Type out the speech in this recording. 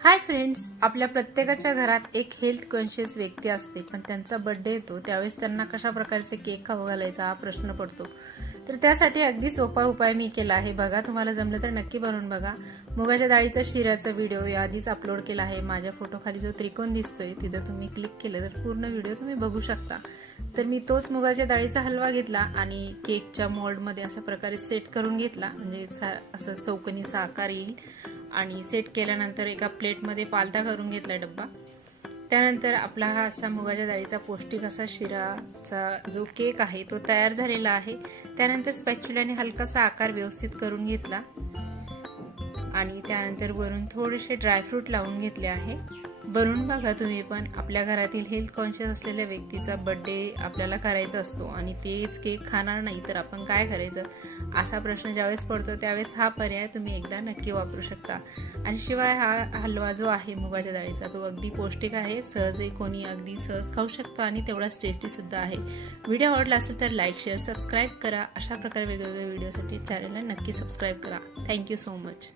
Hi friends, आपल्या प्रत्येकाच्या घरात एक हेल्थ कॉन्शियस व्यक्ती असते, पण त्यांचा बर्थडे येतो त्यावेळेस त्यांना कशा प्रकारचे केक खाऊ घालायचा हा प्रश्न पडतो. तर त्यासाठी अगदी सोपा उपाय मी केला आहे. बघा, तुम्हाला जमलं तर नक्की बनवून बघा. मुगाच्या डाळीचा शिऱ्याचा व्हिडिओ याआधीच अपलोड केला आहे. माझ्या फोटोखाली जो त्रिकोण दिसतोय तिथं तुम्ही क्लिक केलं तर पूर्ण व्हिडिओ तुम्ही बघू शकता. तर मी तोच मुगाच्या डाळीचा हलवा घेतला आणि केकच्या मोल्डमध्ये अशा प्रकारे सेट करून घेतला, म्हणजे असं चौकोनीचा आकार येईल. आणि सेट केल्यानंतर एका प्लेटमध्ये पालथा करून घेतला डब्बा. त्यानंतर आपला हा असा मुगाच्या डाळीचा पौष्टिक असा शिराचा जो केक आहे तो तयार झालेला आहे. त्यानंतर स्पॅच्युलाने हलकासा आकार व्यवस्थित करून घेतला आणि त्यानंतर वरून थोडेसे ड्रायफ्रूट लावून घेतले आहे. बनवून बघा तुम्ही पण. आपल्या घरातील हेल्थ कॉन्शियस असलेल्या व्यक्तीचा बर्थडे आपल्याला करायचा असतो आणि तेच केक खाणार नाही तर आपण काय करायचं, असा प्रश्न ज्यावेळेस पडतो त्यावेळेस हा पर्याय तुम्ही एकदा नक्की वापरू शकता. आणि शिवाय हा हलवा जो आहे मुगाच्या डाळीचा तो अगदी पौष्टिक आहे, सहजही कोणी अगदी सहज खाऊ शकतो आणि तेवढाच टेस्टी सुद्धा आहे. व्हिडिओ आवडला असेल तर लाईक, शेअर, सबस्क्राईब करा. अशा प्रकारे वेगवेगळ्या व्हिडिओसाठी चॅनलला नक्की सबस्क्राईब करा. Thank you so much.